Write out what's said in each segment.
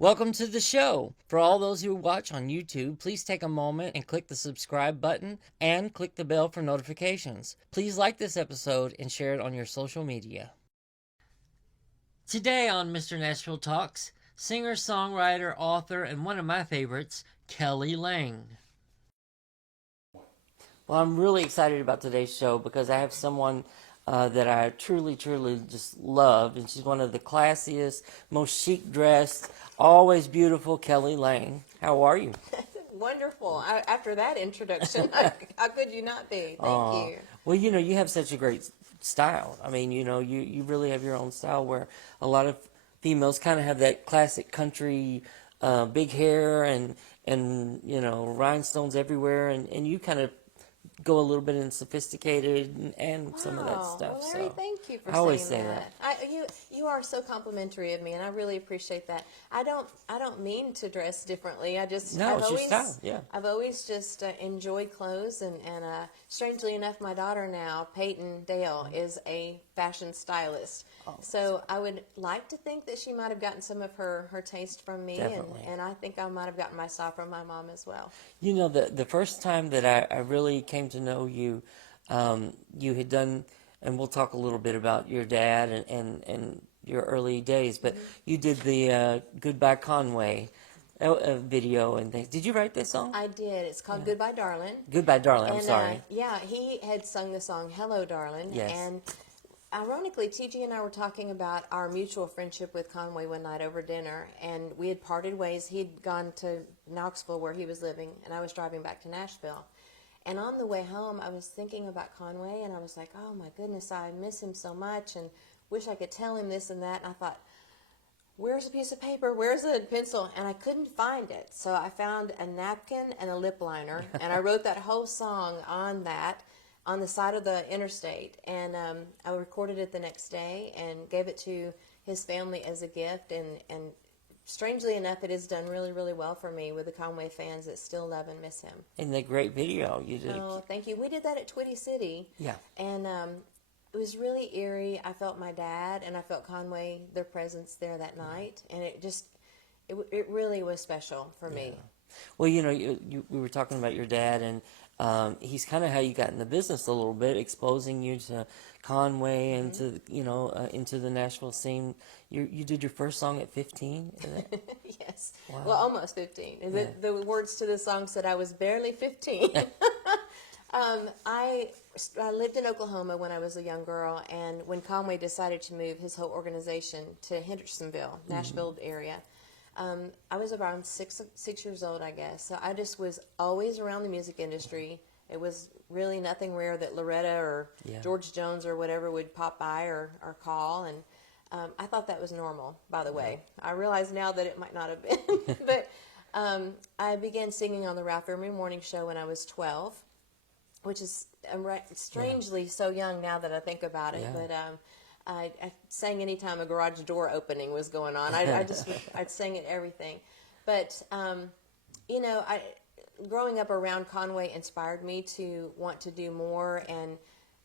Welcome to the show. For all those who watch on YouTube, please take a moment and click the subscribe button and click the bell for notifications. Please like this episode and share it on your social media. Today on Mr. Nashville Talks, singer, songwriter, author, and one of my favorites, Kelly Lang. Well, I'm really excited about today's show because I have someone that I truly just love, and she's one of the classiest, most chic dressed, always beautiful Kelly Lang. How are you? Wonderful. After that introduction, how could you not be? Thank you. Well, you have such a great style. I mean, you really have your own style where a lot of females kind of have that classic country big hair and rhinestones everywhere, and you kind of go a little bit in sophisticated and some of that stuff. Well, Larry, so thank you for I always saying say that. You are so complimentary of me, and I really appreciate that. I don't mean to dress differently. No, I've it's your always, style. Yeah. I've always just enjoyed clothes, and strangely enough, my daughter now, Peyton Dale, is a fashion stylist. Oh, so I would like to think that she might have gotten some of her taste from me, Definitely. and I think I might have gotten my style from my mom as well. The first time that I really came to know you, you had done, and we'll talk a little bit about your dad and your early days, but you did the Goodbye Conway video and things. Did you write this song? I did. It's called Goodbye, Darling. Goodbye, Darling. I'm And sorry. he had sung the song Hello, Darling. Yes. And ironically, TG and I were talking about our mutual friendship with Conway one night over dinner, and we had parted ways. He'd gone to Knoxville where he was living, and I was driving back to Nashville. And on the way home, I was thinking about Conway, and I was like, oh my goodness, I miss him so much, and wish I could tell him this and that. And I thought, where's a piece of paper? Where's a pencil? And I couldn't find it. So I found a napkin and a lip liner, and I wrote that whole song on the side of the interstate. And I recorded it the next day and gave it to his family as a gift. And strangely enough, it has done really, really well for me with the Conway fans that still love and miss him. And the great video you did. Oh, thank you. We did that at Twitty City. Yeah. And it was really eerie. I felt my dad and I felt Conway, their presence there that night. And it really was special for me. Well, we were talking about your dad, and he's kind of how you got in the business a little bit, exposing you to Conway and to into the Nashville scene. You did your first song at 15. Yes. Wow. Well, almost 15. The words to the song said I was barely 15. I lived in Oklahoma when I was a young girl, and when Conway decided to move his whole organization to Hendersonville, Nashville area, I was around six years old, I guess. So I just was always around the music industry. It was really nothing rare that Loretta or George Jones or whatever would pop by or call, and I thought that was normal, by the way. I realize now that it might not have been. But I began singing on the Ralph Emery Morning Show when I was 12, which is strangely so young now that I think about it. Yeah. But I sang anytime a garage door opening was going on. I'd sing at everything. But, growing up around Conway inspired me to want to do more, and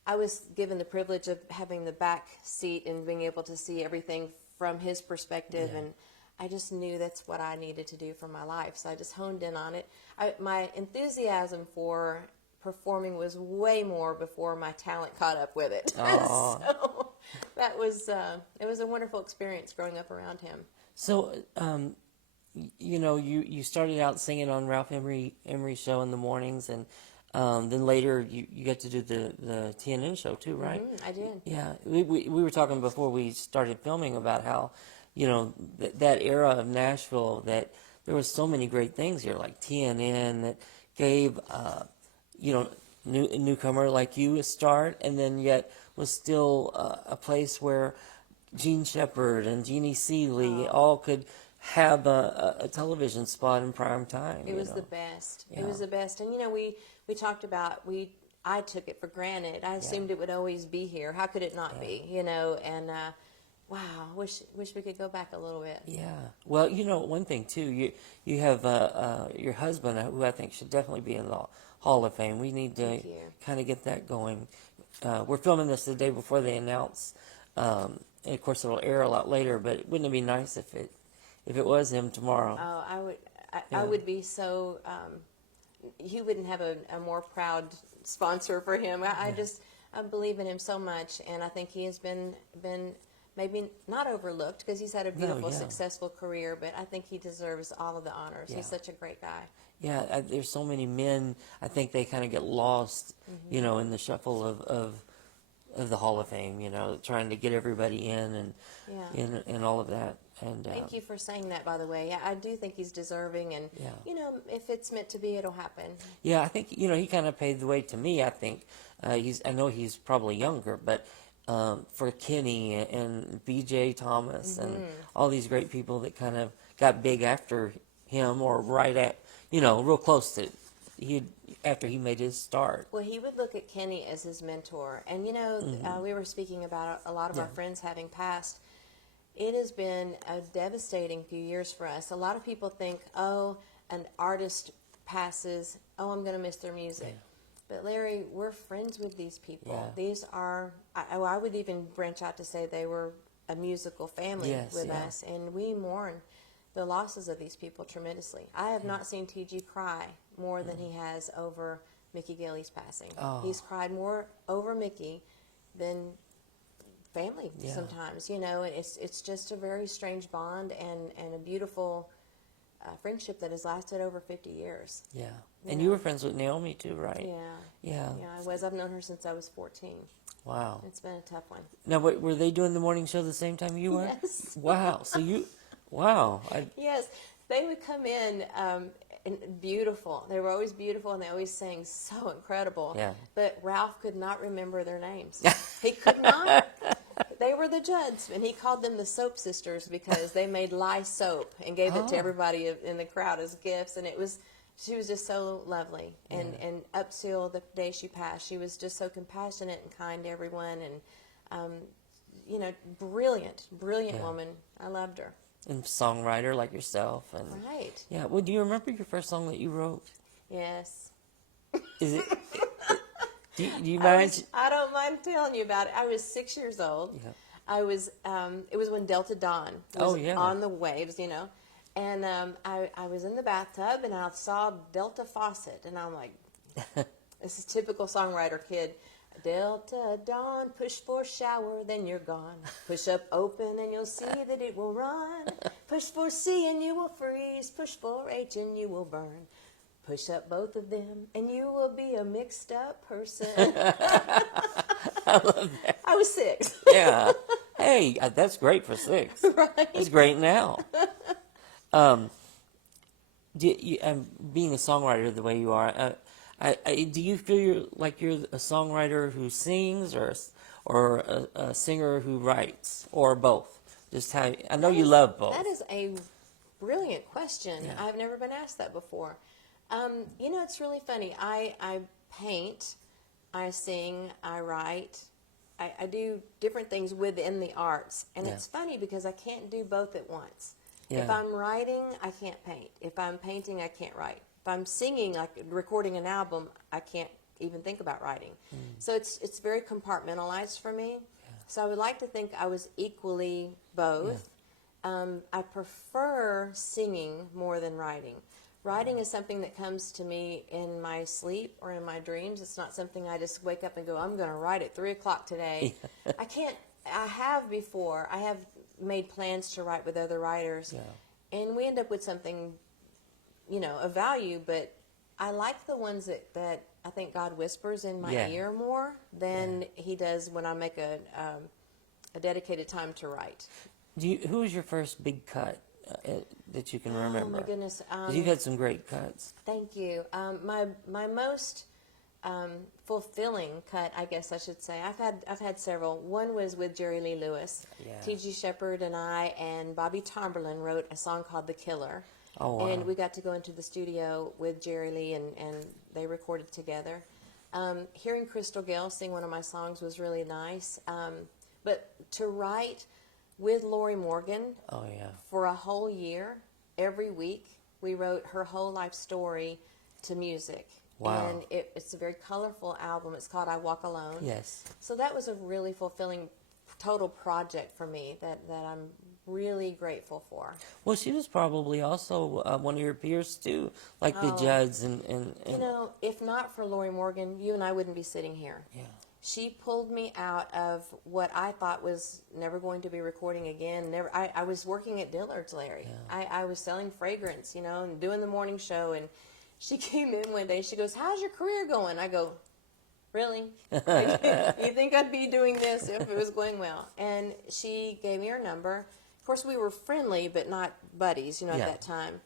I was given the privilege of having the back seat and being able to see everything from his perspective, and I just knew that's what I needed to do for my life, so I just honed in on it. My enthusiasm for performing was way more before my talent caught up with it. So that was it was a wonderful experience growing up around him. So, you started out singing on Ralph Emery show in the mornings, and then later you got to do the TNN show too, right? I did. Yeah, we were talking before we started filming about how, that era of Nashville, that there was so many great things here, like TNN that gave, newcomer like you a start, and then yet was still a place where Gene Sheppard and Jeannie Seeley all could have a television spot in prime time. It was the best. Yeah. It was the best. And we talked about I took it for granted. I assumed it would always be here. How could it not be? And wow, wish we could go back a little bit. Yeah. Well, one thing too, you have your husband, who I think should definitely be in the Hall of Fame. We need to kind of get that going. We're filming this the day before they announce, and of course it'll air a lot later. But wouldn't it be nice if if it was him tomorrow. Oh, I would. I Yeah. would be so. You wouldn't have a more proud sponsor for him. I believe in him so much, and I think he has been maybe not overlooked because he's had a beautiful, yeah. successful career. But I think he deserves all of the honors. Yeah. He's such a great guy. Yeah, there's so many men. I think they kind of get lost, you know, in the shuffle of the Hall of Fame. You know, trying to get everybody in Yeah. and all of that. And Thank you for saying that, by the way. Yeah, I do think he's deserving, and Yeah. you know, if it's meant to be, it'll happen. Yeah, I think he kind of paved the way to me. I think I know he's probably younger, but for Kenny and B.J. Thomas and all these great people that kind of got big after him, or right at real close to after he made his start. Well, he would look at Kenny as his mentor, and we were speaking about a lot of our friends having passed. It has been a devastating few years for us. A lot of people think, oh, an artist passes, oh, I'm going to miss their music. Yeah. But Larry, we're friends with these people. Yeah. These are, I would even branch out to say they were a musical family with us, and we mourn the losses of these people tremendously. I have not seen TG cry more than he has over Mickey Gilley's passing. Oh. He's cried more over Mickey than family sometimes, and it's just a very strange bond and a beautiful friendship that has lasted over 50 years. Yeah. And you were friends with Naomi too, right? Yeah, I was. I've known her since I was 14. Wow. It's been a tough one. Now, were they doing the morning show the same time you were? Yes. Wow. So wow. Yes, they would come in and beautiful. They were always beautiful, and they always sang so incredible. Yeah. But Ralph could not remember their names. He could not. They were the Judds, and he called them the Soap Sisters because they made lye soap and gave it to everybody in the crowd as gifts. And she was just so lovely. And up till the day she passed, she was just so compassionate and kind to everyone. And brilliant woman. I loved her. And songwriter like yourself, and Right. yeah. Well, do you remember your first song that you wrote? Yes. Is it? Do you mind? I don't mind telling you about it. I was 6 years old. Yeah. I was. It was when Delta Dawn was on the waves, and I was in the bathtub and I saw Delta Faucet, and I'm like, this is typical songwriter kid. Delta Dawn, push for shower, then you're gone. Push up open and you'll see that it will run. Push for C and you will freeze. Push for H and you will burn. Push up both of them and you will be a mixed up person. I love that. I was 6. Yeah. Hey, that's great for 6. Right. It's great now. Being a songwriter the way you are, do you feel like you're a songwriter who sings, or a singer who writes, or both? Just how I know you love both. That is a brilliant question. Yeah. I've never been asked that before. It's really funny. I paint, I sing, I write. I do different things within the arts. And it's funny because I can't do both at once. Yeah. If I'm writing, I can't paint. If I'm painting, I can't write. If I'm singing, like recording an album, I can't even think about writing. So it's very compartmentalized for me. Yeah. So I would like to think I was equally both. Yeah. I prefer singing more than writing. Writing is something that comes to me in my sleep or in my dreams. It's not something I just wake up and go, I'm going to write at 3 o'clock today. Yeah. I have before. I have made plans to write with other writers. Yeah. And we end up with something, of value. But I like the ones that I think God whispers in my ear more than he does when I make a dedicated time to write. Who was your first big cut that you can remember? Oh my goodness! You've had some great cuts. Thank you. My most fulfilling cut, I guess I should say. I've had several. One was with Jerry Lee Lewis. Yeah. T.G. Sheppard and I and Bobby Tomberlin wrote a song called "The Killer." Oh, wow. And we got to go into the studio with Jerry Lee and they recorded together. Hearing Crystal Gayle sing one of my songs was really nice. But to write with Lorrie Morgan for a whole year, every week, we wrote her whole life story to music. Wow. And it's a very colorful album. It's called I Walk Alone. Yes. So that was a really fulfilling total project for me that I'm really grateful for. Well, she was probably also one of your peers too, like the Oh, Judds and You know, if not for Lorrie Morgan, you and I wouldn't be sitting here. yeah. She pulled me out of what I thought was never going to be recording again. I was working at Dillard's, Larry. Yeah. I was selling fragrance, you know, and doing the morning show. And she came in one day. She goes, "How's your career going?" I go, "Really? You think I'd be doing this if it was going well?" And she gave me her number. Of course, we were friendly, but not buddies, you know, Yeah. at that time.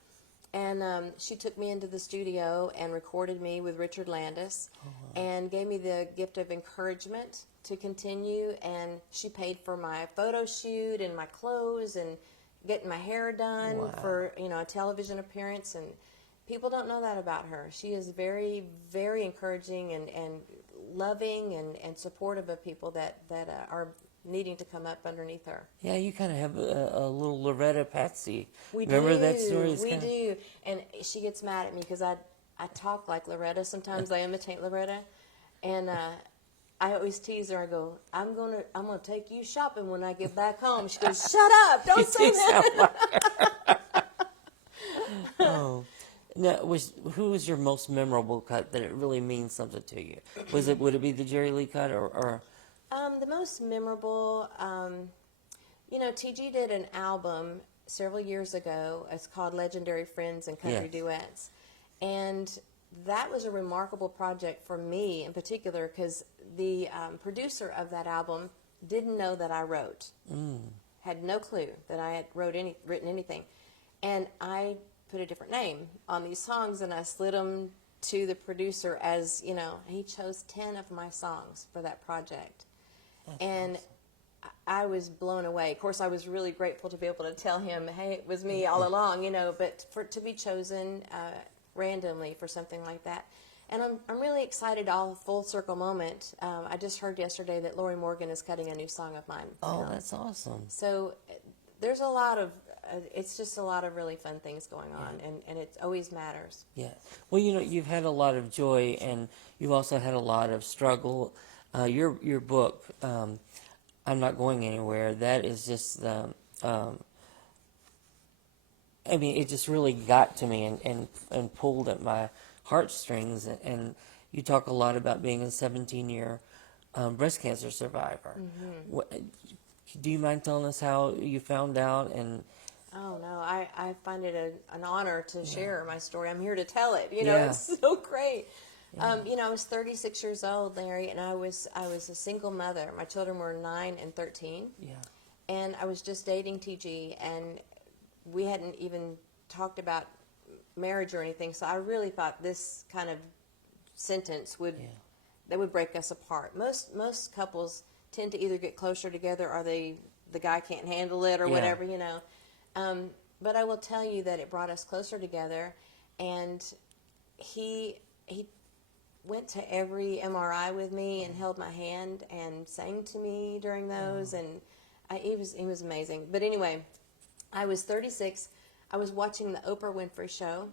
And she took me into the studio and recorded me with Richard Landis, and gave me the gift of encouragement to continue. And she paid for my photo shoot and my clothes and getting my hair done Wow. for, you know, a television appearance. And people don't know that about her. She is very, very encouraging and loving and supportive of people that are needing to come up underneath her. Yeah, you kind of have a little Loretta Patsy. We Remember do. that story? It's We kinda- do. And she gets mad at me because I talk like Loretta. Sometimes I imitate Loretta. And I always tease her. I go, I'm gonna take you shopping when I get back home. She goes, "Shut up. Don't say You that." sound like her. Oh. Now, who was your most memorable cut that it really means something to you? Would it be the Jerry Lee cut or The most memorable, you know, TG did an album several years ago. It's called Legendary Friends and Country Yes. Duets. And that was a remarkable project for me in particular because the producer of that album didn't know that I wrote. Had no clue that I had written anything. And I put a different name on these songs, and I slid them to the producer as, you know, he chose 10 of my songs for that project. And I was blown away. Of course, I was really grateful to be able to tell him, "Hey, it was me all along," you know, but to be chosen randomly for something like that. And I'm really excited, all full circle moment. I just heard yesterday that Lorrie Morgan is cutting a new song of mine. Oh, that's awesome. So there's a lot of, it's just a lot of really fun things going on, and it always matters. Yeah. Well, you know, you've had a lot of joy, and you've also had a lot of struggle. Your book, I'm Not Going Anywhere, that is just, I mean, it just really got to me and pulled at my heartstrings. And you talk a lot about being a 17-year breast cancer survivor. What, do you mind telling us how you found out? And Oh, no, I find it an honor to share my story. I'm here to tell it. You know, Yeah. it's so great. You know, I was 36 years old, Larry, and I was a single mother. My children were 9 and 13. yeah, And I was just dating TG, and we hadn't even talked about marriage or anything. So I really thought this kind of sentence would break us apart. Most couples tend to either get closer together, or the guy can't handle it, or whatever, you know. But I will tell you that it brought us closer together, and he went to every MRI with me and held my hand and sang to me during those, and he was amazing. But anyway, I was 36. I was watching the Oprah Winfrey Show,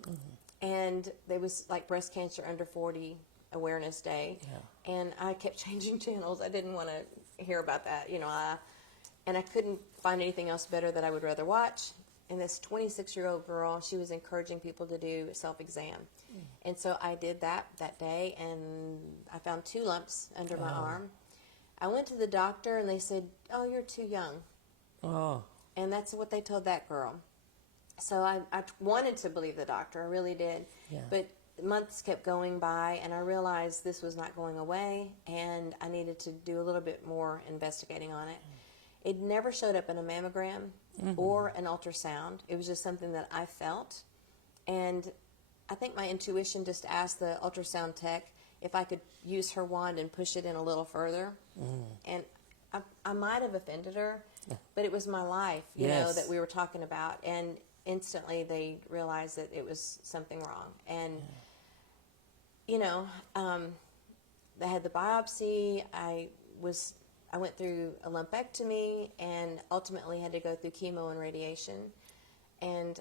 and there was like Breast Cancer Under 40 Awareness Day, and I kept changing channels. I didn't want to hear about that, you know, and I couldn't find anything else better that I would rather watch. And this 26-year-old girl, she was encouraging people to do self-exam. And so I did that day, and I found 2 lumps under my arm. I went to the doctor, and they said, "Oh, you're too young." oh, And that's what they told that girl. So I wanted to believe the doctor, I really did. Yeah. But months kept going by, and I realized this was not going away, and I needed to do a little bit more investigating on it. It never showed up in a mammogram or an ultrasound. It was just something that I felt. And I think my intuition just asked the ultrasound tech if I could use her wand and push it in a little further. And I might have offended her, but it was my life, you know, that we were talking about. And instantly they realized that it was something wrong. And, you know, I had the biopsy. I went through a lumpectomy and ultimately had to go through chemo and radiation. And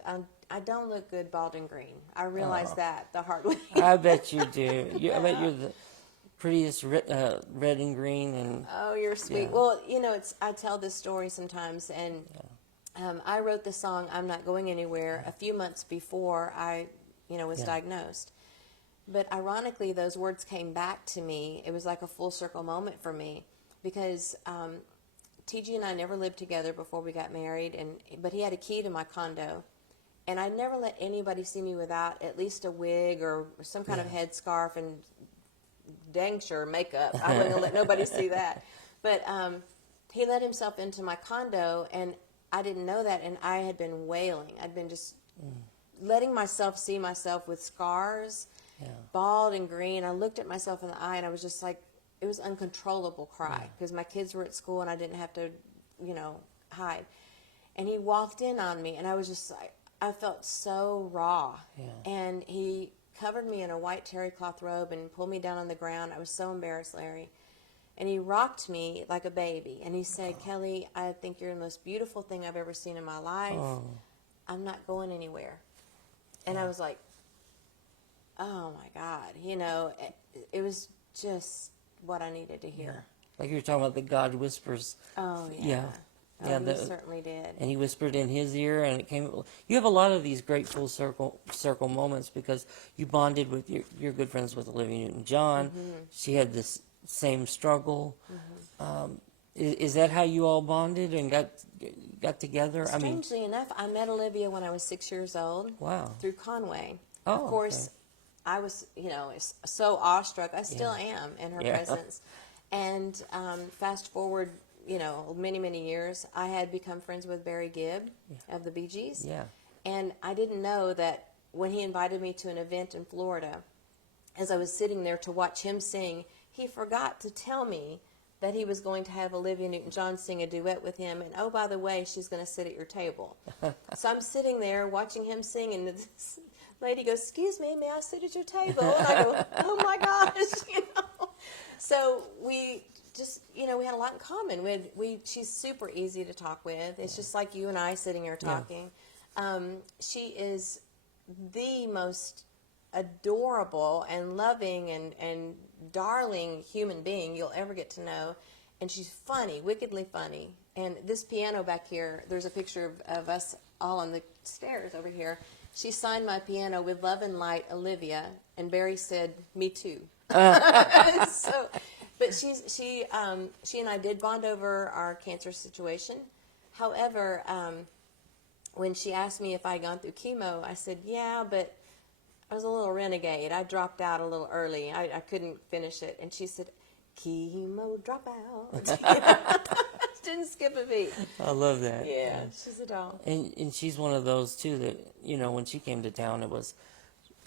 I don't look good bald and green. I realized that the hard way. I bet you do. I bet you're the prettiest red and green. And Oh, you're sweet. Yeah. Well, you know, I tell this story sometimes, and I wrote the song "I'm Not Going Anywhere" a few months before I, was diagnosed. But ironically, those words came back to me. It was like a full circle moment for me because TG and I never lived together before we got married, but he had a key to my condo. And I never let anybody see me without at least a wig or some kind of headscarf and dang sure makeup. I wasn't going to let nobody see that. But he let himself into my condo, and I didn't know that, and I had been wailing. I'd been just letting myself see myself with scars, bald and green. I looked at myself in the eye, and I was just like, it was uncontrollable cry because my kids were at school, and I didn't have to, hide. And he walked in on me, and I was just like, I felt so raw. And he covered me in a white terry cloth robe and pulled me down on the ground. I was so embarrassed, Larry. And he rocked me like a baby. And he said, Kelly, I think you're the most beautiful thing I've ever seen in my life. I'm not going anywhere. And I was like, oh, my God. It was just what I needed to hear. Like you were talking about the God whispers. Oh, yeah. He certainly did. And he whispered in his ear, and it came. You have a lot of these great full circle moments because you bonded with your good friends with Olivia Newton-John. She had this same struggle. Is that how you all bonded and got together? Strangely enough, I met Olivia when I was 6 years old. Wow. Through Conway. Oh, of course, I was, so awestruck. I still am in her presence. And fast forward, many, many years, I had become friends with Barry Gibb of the Bee Gees. Yeah. And I didn't know that when he invited me to an event in Florida, as I was sitting there to watch him sing, he forgot to tell me that he was going to have Olivia Newton-John sing a duet with him. And, oh, by the way, she's going to sit at your table. So I'm sitting there watching him sing, and this lady goes, excuse me, may I sit at your table? And I go, oh, my gosh, So we just, we had a lot in common. She's super easy to talk with. It's just like you and I sitting here talking. She is the most adorable and loving and darling human being you'll ever get to know. And she's funny, wickedly funny. And this piano back here, there's a picture of us all on the stairs over here. She signed my piano with Love and Light, Olivia, and Barry said, me too. But she and I did bond over our cancer situation. However, when she asked me if I had gone through chemo, I said, yeah, but I was a little renegade. I dropped out a little early. I couldn't finish it. And she said, chemo dropout. Didn't skip a beat. I love that. Yeah, she's a doll. And she's one of those, too, that, when she came to town, it was,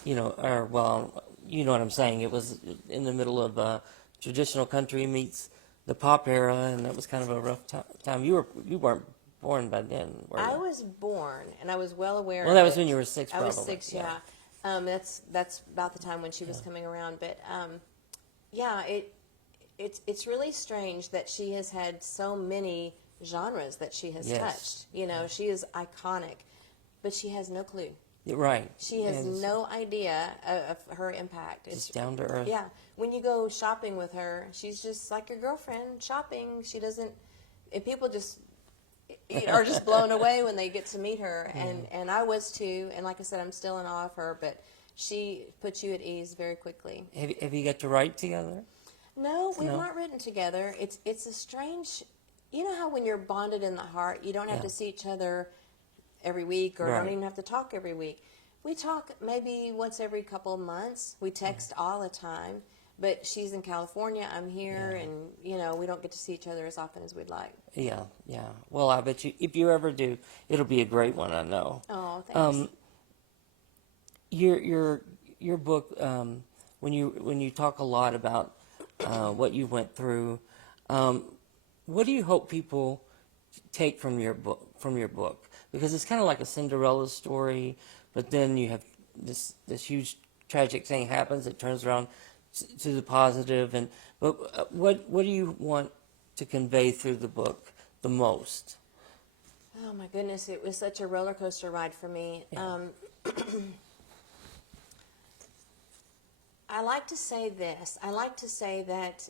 you know what I'm saying. It was in the middle of traditional country meets the pop era, and that was kind of a rough time. You weren't born by then, were you? I was born, and I was well aware. Well, that was when you were 6, probably. I was 6, yeah. That's about the time when she was coming around. But it's really strange that she has had so many genres that she has touched. She is iconic, but she has no clue. Right. She has no idea of her impact. It's down to earth. Yeah. When you go shopping with her, she's just like your girlfriend shopping. She doesn't. And people just are just blown away when they get to meet her, and I was too. And like I said, I'm still in awe of her. But she puts you at ease very quickly. Have you got to write together? No, we've not written together. It's a strange. You know how when you're bonded in the heart, you don't have to see each other every week, or don't even have to talk every week. We talk maybe once every couple of months. We text all the time, but she's in California, I'm here, and we don't get to see each other as often as we'd like. Yeah. Well, I bet you, if you ever do, it'll be a great one, I know. Oh, thanks. Your book, when you talk a lot about what you went through, what do you hope people take from your book? Because it's kind of like a Cinderella story, but then you have this huge tragic thing happens. It turns around to the positive. But what do you want to convey through the book the most? Oh my goodness, it was such a roller coaster ride for me. Yeah. I like to say this. I like to say that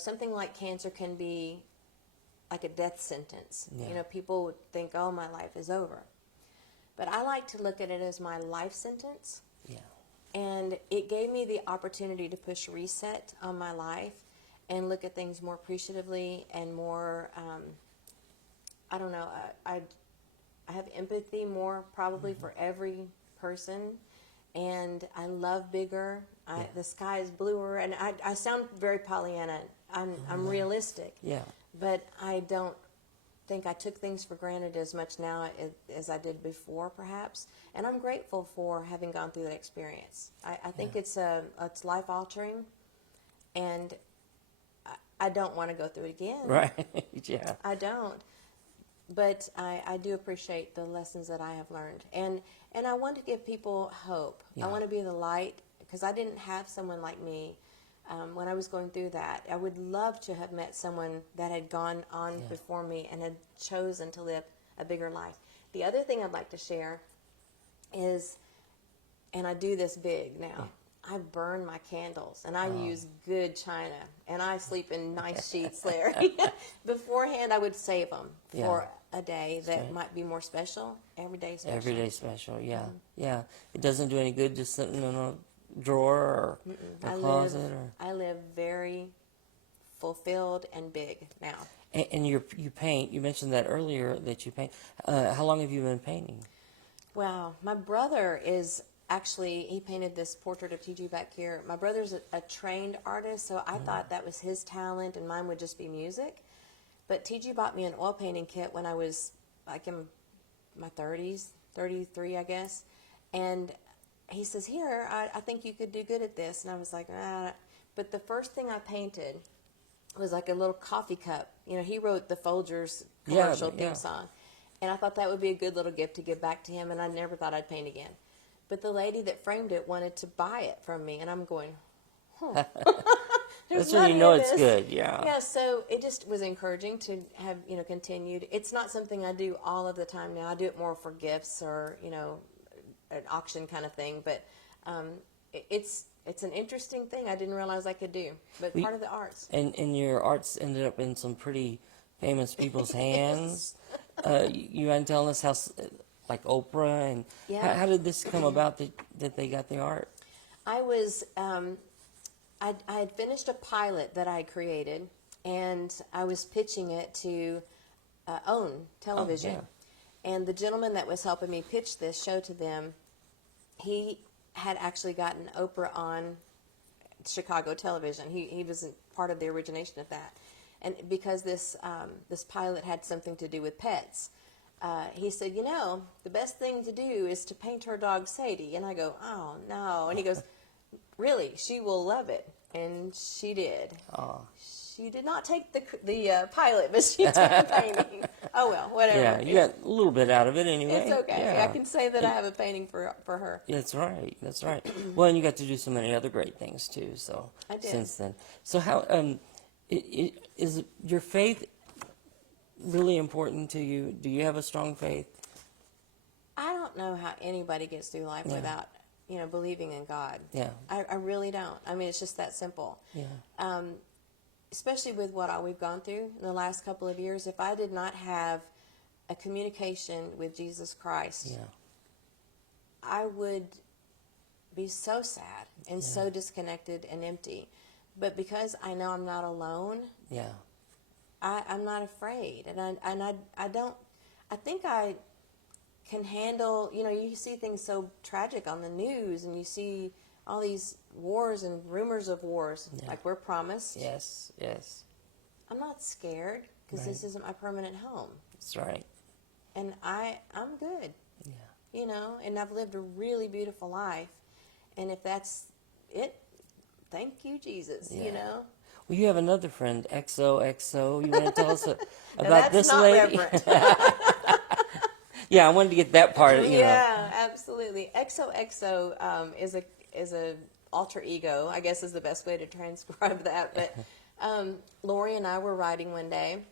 something like cancer can be like a death sentence. Yeah. You know, people would think, oh, my life is over. But I like to look at it as my life sentence. Yeah. And it gave me the opportunity to push reset on my life and look at things more appreciatively and more, I don't know, I have empathy more probably for every person. And I love bigger. The sky is bluer. And I sound very Pollyanna. I'm realistic. Yeah. But I don't think I took things for granted as much now as I did before, perhaps. And I'm grateful for having gone through that experience. I think it's life altering, and I don't want to go through it again. Right. Yeah. I don't. But I do appreciate the lessons that I have learned, and I want to give people hope. Yeah. I want to be the light, because I didn't have someone like me. When I was going through that, I would love to have met someone that had gone on before me and had chosen to live a bigger life. The other thing I'd like to share is, and I do this big now, I burn my candles, and I use good china, and I sleep in nice sheets, Larry. Beforehand, I would save them for a day that might be more special. Every day special. Every day special, yeah. Yeah. It doesn't do any good just sitting in a drawer or a closet. I live very fulfilled and big now. And you paint. You mentioned that earlier, that you paint. How long have you been painting? Wow. My brother is actually, he painted this portrait of TG back here. My brother's a trained artist, so I thought that was his talent and mine would just be music. But TG bought me an oil painting kit when I was like in my 30s, 33, I guess. And he says, here, I think you could do good at this. And I was like, ah. But the first thing I painted was like a little coffee cup. You know, he wrote the Folgers commercial theme song. And I thought that would be a good little gift to give back to him, and I never thought I'd paint again. But the lady that framed it wanted to buy it from me, and I'm going, huh. That's when you know it's good, yeah. Yeah, so it just was encouraging to have, continued. It's not something I do all of the time now. I do it more for gifts or, an auction kind of thing. But it's an interesting thing I didn't realize I could do, but part of the arts. And your arts ended up in some pretty famous people's hands. You mind telling us how, like Oprah, and how did this come about that they got the art? I was, I had finished a pilot that I had created, and I was pitching it to OWN Television. And the gentleman that was helping me pitch this show to them, he had actually gotten Oprah on Chicago television. He was part of the origination of that. And because this pilot had something to do with pets, he said, the best thing to do is to paint her dog Sadie. And I go, oh, no. And he goes, really, she will love it. And she did. Oh. She did not take the pilot, but she took the painting. Oh, well, whatever. Yeah, you got a little bit out of it anyway. It's okay. Yeah. I can say that I have a painting for her. That's right. That's right. Well, and you got to do so many other great things, too, so I did. Since then. So how is your faith really important to you? Do you have a strong faith? I don't know how anybody gets through life without, believing in God. Yeah. I really don't. I mean, it's just that simple. Yeah. Especially with what all we've gone through in the last couple of years. If I did not have a communication with Jesus Christ, I would be so sad and so disconnected and empty. But because I know I'm not alone, I'm not afraid, and I don't. I think I can handle. You see things so tragic on the news, and you see all these wars and rumors of wars, like we're promised. Yes. I'm not scared because this isn't my permanent home. That's right. And I'm good. Yeah. And I've lived a really beautiful life, and if that's it, thank you, Jesus. Well, you have another friend, Xoxo. You want to tell us about this lady? Yeah, I wanted to get that part. Yeah, absolutely. Xoxo is a alter ego, I guess is the best way to transcribe that. But Lorrie and I were riding one day,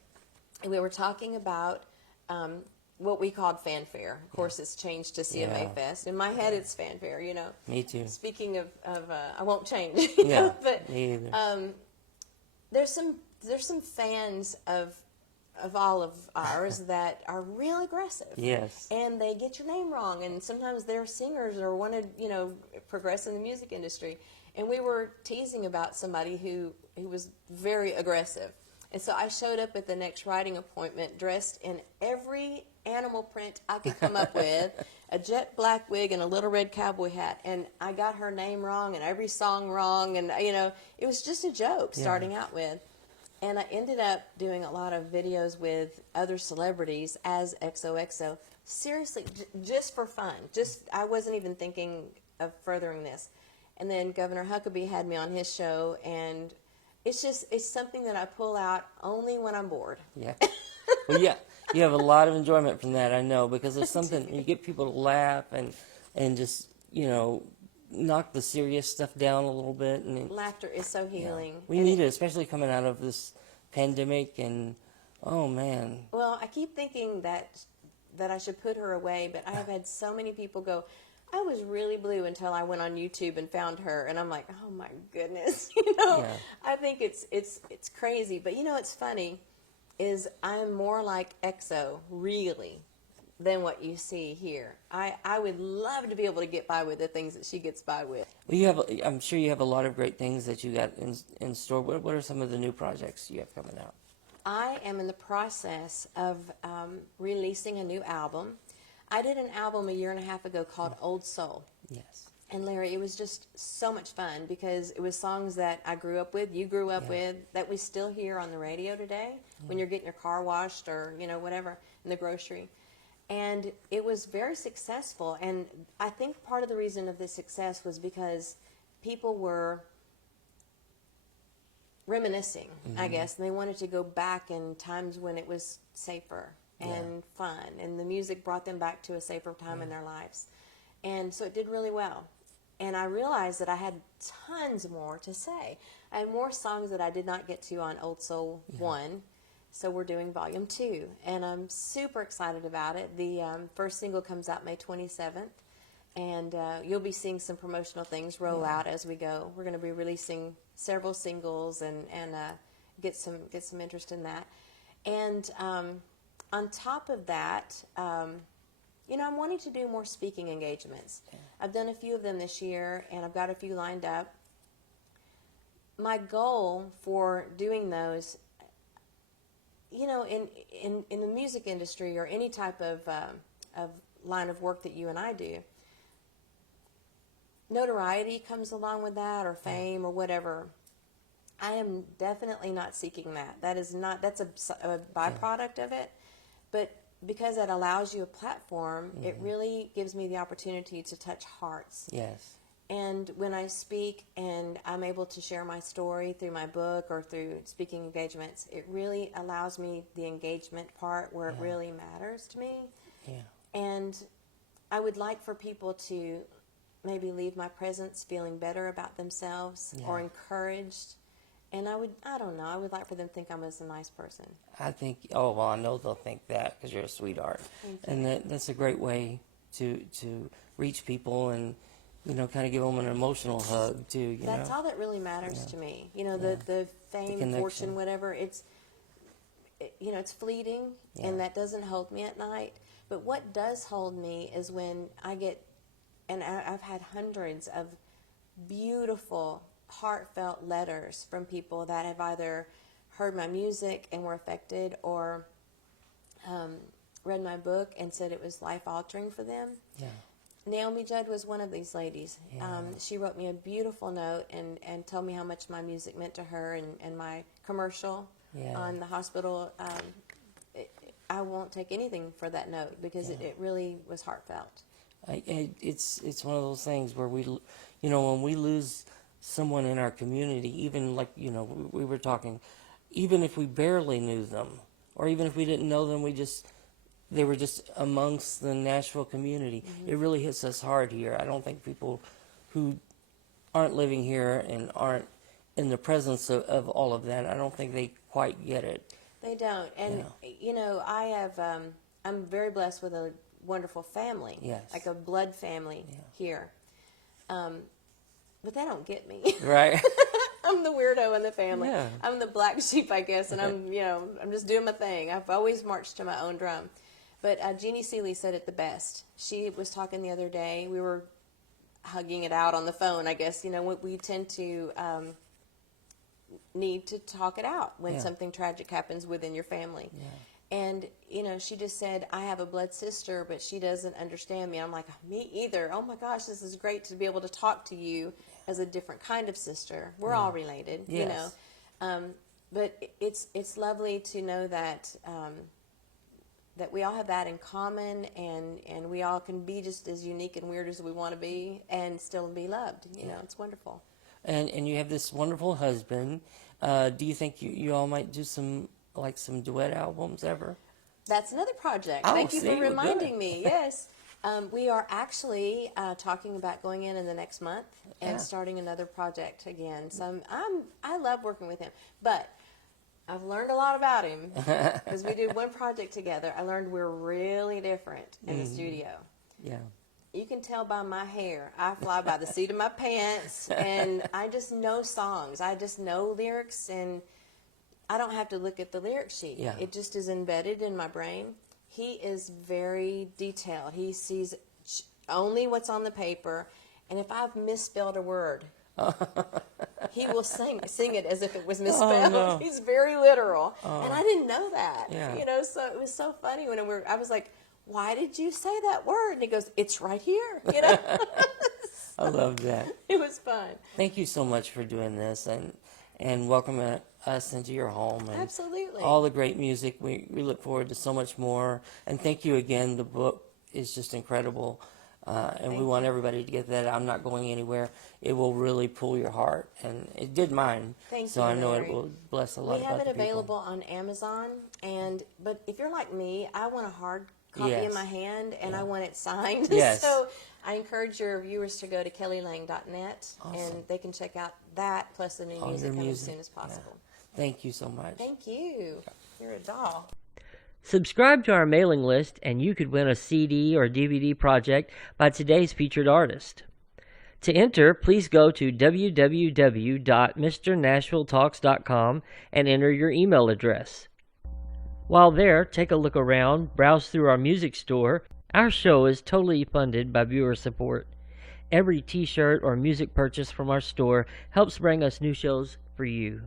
and we were talking about what we called fanfare. Of course, it's changed to CMA Fest. In my head, it's fanfare. Me too. Speaking of I won't change. Yeah, but me either. there's some fans of of all of ours that are real aggressive. Yes. And they get your name wrong, and sometimes they're singers or want to, progress in the music industry. And we were teasing about somebody who was very aggressive. And so I showed up at the next writing appointment dressed in every animal print I could come up with, a jet black wig and a little red cowboy hat. And I got her name wrong and every song wrong. And, it was just a joke starting out with. And I ended up doing a lot of videos with other celebrities as XOXO. Seriously, just for fun. I wasn't even thinking of furthering this. And then Governor Huckabee had me on his show, and it's something that I pull out only when I'm bored. Yeah. Well, yeah, you have a lot of enjoyment from that, I know, because it's something, you get people to laugh and just, knock the serious stuff down a little bit. And Laughter is so healing. We need it, especially coming out of this pandemic, and oh man. Well, I keep thinking that I should put her away, but I have had so many people go, I was really blue until I went on YouTube and found her, and I'm like, oh my goodness, I think it's crazy. But it's funny is I'm more like EXO, really, than what you see here. I would love to be able to get by with the things that she gets by with. Well, I'm sure you have a lot of great things that you got in store. What are some of the new projects you have coming out? I am in the process of releasing a new album. I did an album a year and a half ago called Old Soul. Yes. And Larry, it was just so much fun because it was songs that I grew up with, you grew up with, that we still hear on the radio today when you're getting your car washed or, whatever, in the grocery. And it was very successful. And I think part of the reason of this success was because people were reminiscing, I guess, and they wanted to go back in times when it was safer and fun. And the music brought them back to a safer time in their lives. And so it did really well. And I realized that I had tons more to say. I had more songs that I did not get to on Old Soul 1. So we're doing Volume 2. And I'm super excited about it. The first single comes out May 27th. And you'll be seeing some promotional things roll out as we go. We're going to be releasing several singles and get some interest in that. And on top of that, I'm wanting to do more speaking engagements. I've done a few of them this year, and I've got a few lined up. My goal for doing those, in the music industry or any type of line of work that you and I do, notoriety comes along with that, or fame, or whatever. I am definitely not seeking that. That's a byproduct of it. But because it allows you a platform, it really gives me the opportunity to touch hearts. Yes. And when I speak and I'm able to share my story through my book or through speaking engagements, it really allows me the engagement part where it really matters to me. Yeah. And I would like for people to maybe leave my presence feeling better about themselves or encouraged. And I would like for them to think I'm a nice person. I know they'll think that because you're a sweetheart. And that's a great way to reach people and, kind of give them an emotional hug too, That's all that really matters to me. The fame, fortune, whatever, it's fleeting and that doesn't hold me at night. But what does hold me is when I get, and I've had hundreds of beautiful, heartfelt letters from people that have either heard my music and were affected or read my book and said it was life-altering for them. Yeah. Naomi Judd was one of these ladies. Yeah. She wrote me a beautiful note and told me how much my music meant to her and my commercial on the hospital. I won't take anything for that note because it really was heartfelt. It's one of those things where when we lose someone in our community, even like, we were talking, even if we barely knew them, or even if we didn't know them, they were just amongst the Nashville community. It really hits us hard here. I don't think people who aren't living here and aren't in the presence of all of that, I don't think they quite get it. They don't. And, I'm very blessed with a wonderful family. Yes. Like a blood family here. But they don't get me. Right. I'm the weirdo in the family. Yeah. I'm the black sheep, I guess, and I'm just doing my thing. I've always marched to my own drum. But Jeannie Seeley said it the best. She was talking the other day. We were hugging it out on the phone, I guess. We tend to need to talk it out when something tragic happens within your family. Yeah. And, she just said, I have a blood sister, but she doesn't understand me. I'm like, me either. Oh, my gosh, this is great to be able to talk to you as a different kind of sister. We're all related, Yes. But it's lovely to know that that we all have that in common, and we all can be just as unique and weird as we want to be and still be loved. It's wonderful. And you have this wonderful husband. Do you think you all might do some duet albums ever? That's another project. Oh, Thank you see, for reminding me. Yes. We are actually talking about going in the next month and starting another project again. So I love working with him, but I've learned a lot about him because we did one project together. I learned we're really different in the studio. Yeah. You can tell by my hair. I fly by the seat of my pants, and I just know songs. I just know lyrics, and I don't have to look at the lyric sheet. Yeah. It just is embedded in my brain. He is very detailed. He sees only what's on the paper, and if I've misspelled a word, he will sing it as if it was misspelled. Oh, no. He's very literal, and I didn't know that. Yeah. So it was so funny when I was like, why did you say that word? And he goes, it's right here. I love that. It was fun. Thank you so much for doing this and welcoming us into your home. And Absolutely. all the great music. We look forward to so much more. And thank you again. The book is just incredible. And we want everybody to get that. I'm Not Going Anywhere. It will really pull your heart. And it did mine. Thank so you, I know Larry. it will bless a lot We of have other it available people. on Amazon, but if you're like me, I want a hard copy Yes. in my hand, and I want it signed. Yes. So I encourage your viewers to go to kellylang.net, Awesome. and they can check out that plus the new All music your coming as music. soon as possible. Yeah. Thank you so much. Thank you. You're a doll. Subscribe to our mailing list and you could win a CD or DVD project by today's featured artist. To enter, please go to www.mrnashvilletalks.com and enter your email address. While there, take a look around, browse through our music store. Our show is totally funded by viewer support. Every t-shirt or music purchase from our store helps bring us new shows for you.